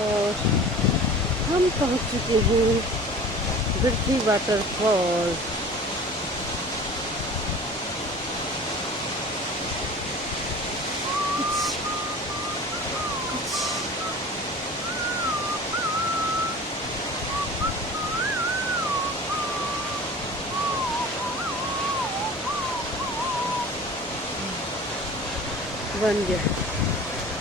और हम पहुंच चुके हैं बिरथी वाटरफॉल। बन गया।